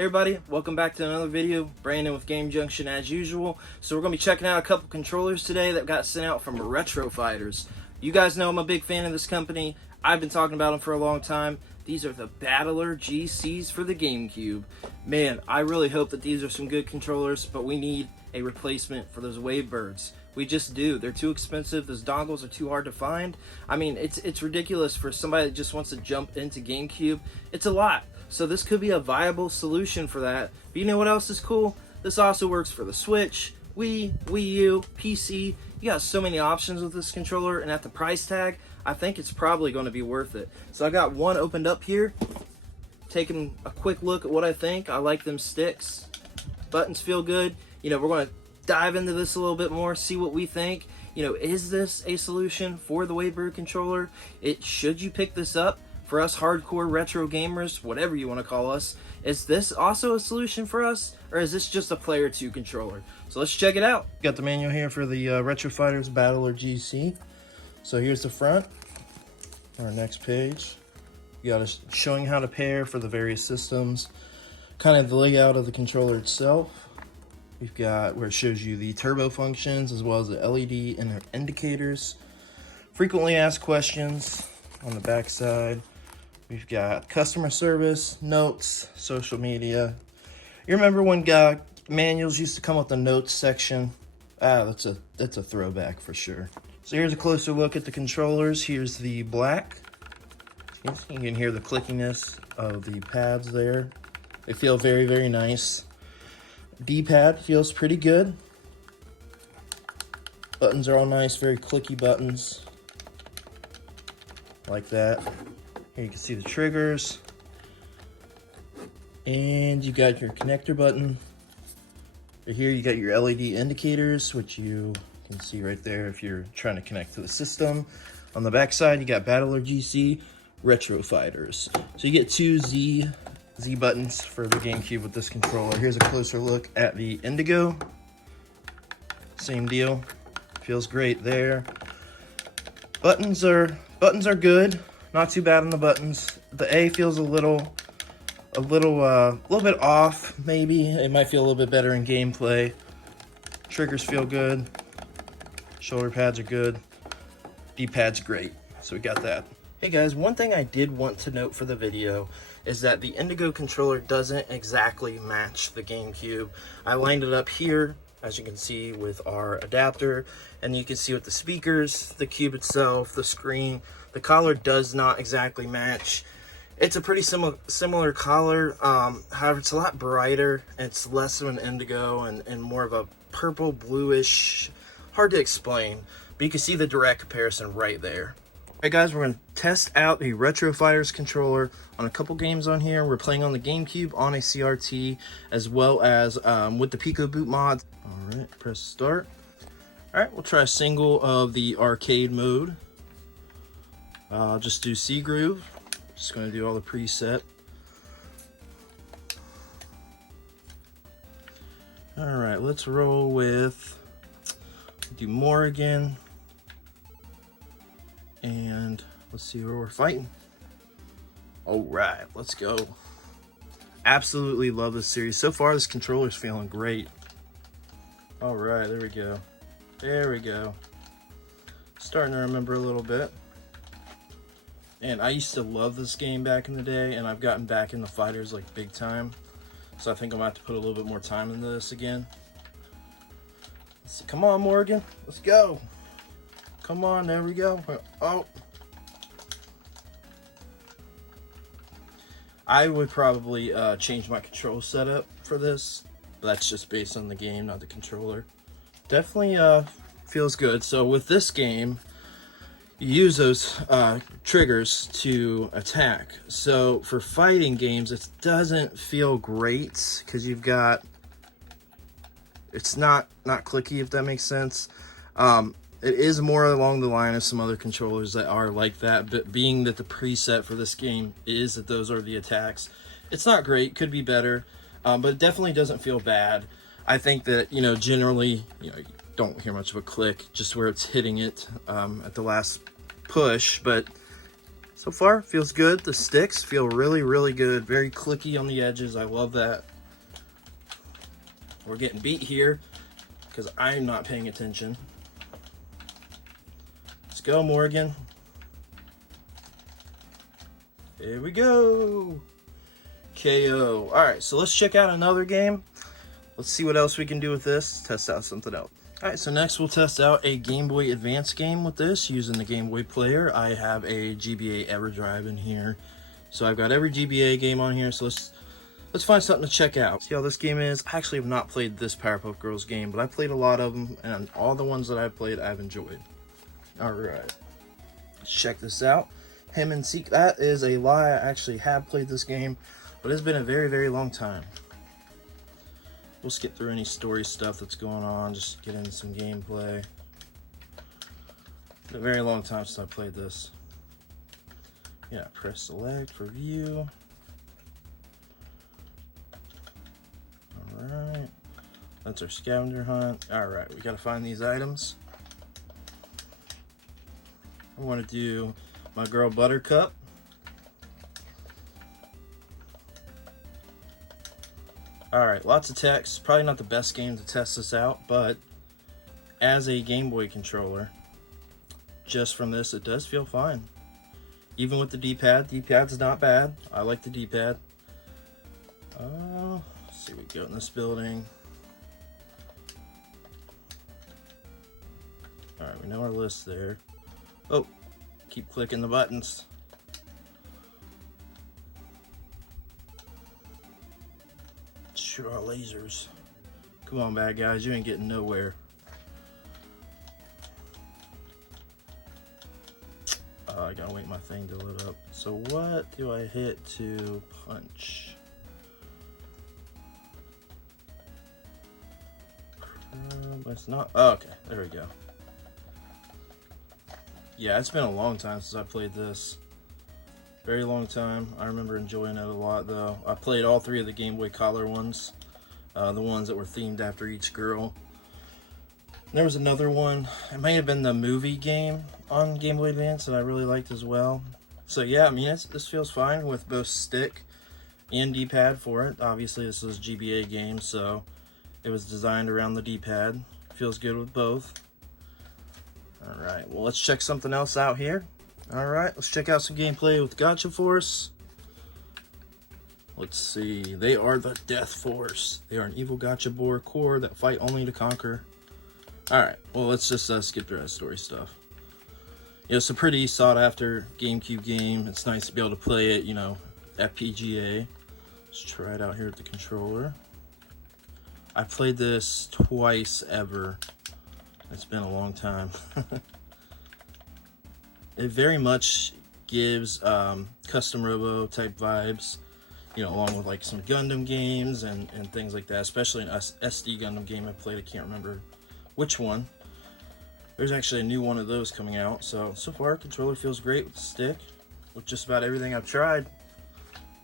Hey everybody, welcome back to another video. Brandon with Game Junction as usual. So we're going to be checking out a couple controllers today that got sent out from Retro Fighters. You guys know I'm a big fan of this company. I've been talking about them for a long time. These are the Battler GCs for the GameCube. Man, I really hope that these are some good controllers, but we need a replacement for those Wavebirds. We just do. They're too expensive. Those dongles are too hard to find. I mean, it's ridiculous for somebody that just wants to jump into GameCube. It's a lot. So this could be a viable solution for that. But you know what else is cool? This also works for the Switch, Wii, Wii U, PC. You got so many options with this controller, and at the price tag, I think it's probably going to be worth it. So I got one opened up here. Taking a quick look at what I think. I like them sticks. Buttons feel good. You know, we're going to dive into this a little bit more, see what we think. You know, is this a solution for the Wavebird controller? Should you pick this up? For us hardcore retro gamers, whatever you want to call us, is this also a solution for us, or is this just a Player 2 controller? So let's check it out. Got the manual here for the Retro Fighters Battler GC. So here's the front. Our next page, you got us showing how to pair for the various systems, kind of the layout of the controller itself. We've got where it shows you the turbo functions as well as the LED and indicators. Frequently asked questions on the back side. We've got customer service, notes, social media. You remember when manuals used to come with the notes section? That's a throwback for sure. So here's a closer look at the controllers. Here's the black. You can hear the clickiness of the pads there. They feel very, very nice. D-pad feels pretty good. Buttons are all nice, very clicky buttons. Like that. Here you can see the triggers. And you got your connector button. Here you got your LED indicators, which you can see right there if you're trying to connect to the system. On the back side, you got Battler GC, Retro Fighters. So you get two Z buttons for the GameCube with this controller. Here's a closer look at the Indigo. Same deal. Feels great there. Buttons are good. Not too bad on the buttons. The A feels a little bit off, maybe. It might feel a little bit better in gameplay. Triggers feel good. Shoulder pads are good. D-pad's great. So we got that. Hey guys, one thing I did want to note for the video is that the Indigo controller doesn't exactly match the GameCube. I lined it up here, as you can see, with our adapter, and you can see with the speakers, the cube itself, the screen. The collar does not exactly match. It's a pretty similar collar. However, it's a lot brighter. It's less of an indigo and more of a purple bluish. Hard to explain, but you can see the direct comparison right there. Alright guys, we're going to test out the Retro Fighters controller on a couple games on here. We're playing on the GameCube on a CRT as well as with the Pico Boot mod. Alright, press start. Alright, we'll try a single of the arcade mode. I'll just do C Groove. Just going to do all the preset. Alright, let's roll with, do Morrigan. And let's see where we're fighting. Alright, let's go. Absolutely love this series. So far, this controller's feeling great. Alright, there we go. There we go. Starting to remember a little bit. And I used to love this game back in the day, and I've gotten back into fighters like big time. So I think I'm gonna have to put a little bit more time into this again. Let's see. Come on, Morgan. Let's go. Come on, there we go. Oh. I would probably change my control setup for this, but that's just based on the game, not the controller. Definitely feels good. So with this game, you use those triggers to attack. So for fighting games, it doesn't feel great because you've got, it's not clicky, if that makes sense. It is more along the line of some other controllers that are like that, but being that the preset for this game is that those are the attacks, it's not great, could be better, but it definitely doesn't feel bad. I think that, you know, generally, you know, you don't hear much of a click, just where it's hitting it at the last push, but So far, feels good. The sticks feel really, really good. Very clicky on the edges. I love that. We're getting beat here because I'm not paying attention. Let's go, Morgan. Here we go. KO. Alright, so let's check out another game. Let's see what else we can do with this. Test out something else. Alright, so next we'll test out a Game Boy Advance game with this using the Game Boy player. I have a GBA EverDrive in here. So I've got every GBA game on here, so let's find something to check out. See how this game is? I actually have not played this Powerpuff Girls game, but I played a lot of them, and all the ones that I've played, I've enjoyed. Alright, let's check this out. Him and Seek, that is a lie. I actually have played this game, but it's been a very, very long time. We'll skip through any story stuff that's going on, just get into some gameplay. Been a very long time since I played this. Yeah, press select for view. Alright, that's our scavenger hunt. Alright, we gotta find these items. I want to do my girl Buttercup. Alright, lots of text. Probably not the best game to test this out, but as a Game Boy controller, just from this, it does feel fine. Even with the D-pad. D-pad's not bad. I like the D-pad. Let's see what we got in this building. Alright, we know our list there. Oh, keep clicking the buttons. Shoot our lasers. Come on, bad guys, you ain't getting nowhere. I gotta wait my thing to load up. So what do I hit to punch? It's not. Oh, okay, there we go. Yeah, it's been a long time since I played this. Very long time. I remember enjoying it a lot, though. I played all three of the Game Boy Color ones. The ones that were themed after each girl. There was another one. It might have been the movie game on Game Boy Advance that I really liked as well. So yeah, I mean, this feels fine with both stick and D-pad for it. Obviously, this is a GBA game, so it was designed around the D-pad. Feels good with both. Alright, well, let's check something else out here. Alright, let's check out some gameplay with Gotcha Force. Let's see. They are the Death Force. They are an evil gotcha board core that fight only to conquer. Alright, well, let's just skip through that story stuff. Yeah, it's a pretty sought-after GameCube game. It's nice to be able to play it, you know, at PGA. Let's try it out here with the controller. I played this twice ever. It's been a long time. It very much gives custom robo type vibes, you know, along with like some Gundam games and things like that, especially an SD Gundam game I played. I can't remember which one. There's actually a new one of those coming out. So far, controller feels great with the stick, with just about everything I've tried.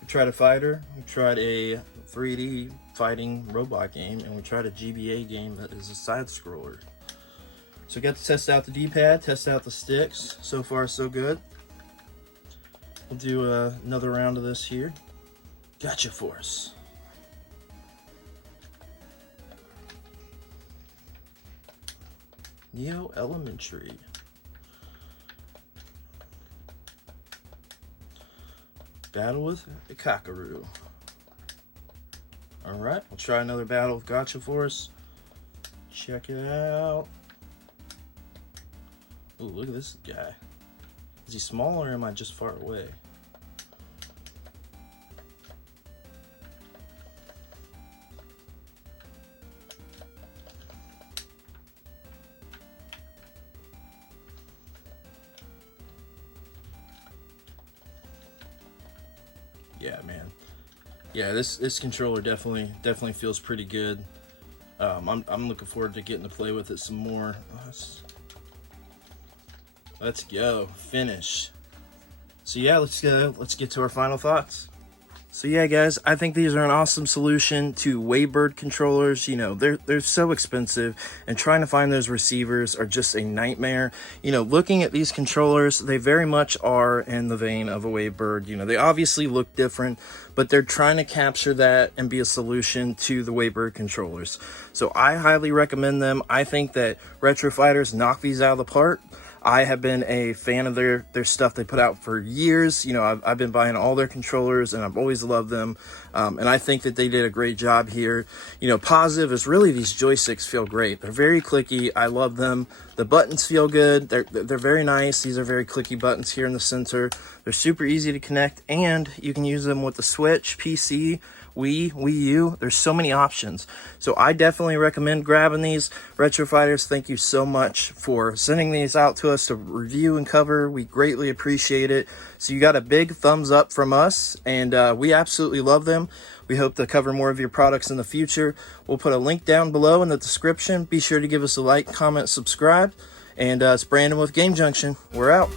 We tried a fighter, we tried a 3D fighting robot game, and we tried a GBA game that is a side-scroller. So got to test out the D-pad, test out the sticks. So far, so good. We'll do another round of this here. Gotcha Force. Neo Elementary. Battle with Ikakaru. Alright, we'll try another battle with Gotcha Force. Check it out. Ooh, look at this guy. Is he small or am I just far away? Yeah, man. Yeah, this controller definitely feels pretty good. I'm looking forward to getting to play with it some more. Let's go. Finish. So yeah, let's get to our final thoughts. So yeah, guys, I think these are an awesome solution to Wavebird controllers. You know, they're so expensive, and trying to find those receivers are just a nightmare. You know, looking at these controllers, they very much are in the vein of a Wavebird. You know, they obviously look different, but they're trying to capture that and be a solution to the Wavebird controllers. So I highly recommend them. I think that Retro Fighters knock these out of the park. I have been a fan of their stuff they put out for years. You know, I've been buying all their controllers, and I've always loved them. And I think that they did a great job here. You know, positive is really these joysticks feel great. They're very clicky. I love them. The buttons feel good. They're very nice. These are very clicky buttons here in the center. They're super easy to connect, and you can use them with the Switch, PC, Wii U. There's so many options. So I definitely recommend grabbing these. Retro Fighters, thank you so much for sending these out to us to review and cover. We greatly appreciate it. So you got a big thumbs up from us, and we absolutely love them. We hope to cover more of your products in the future. We'll put a link down below in the description. Be sure to give us a like, comment, subscribe. And it's Brandon with Game Junction. We're out.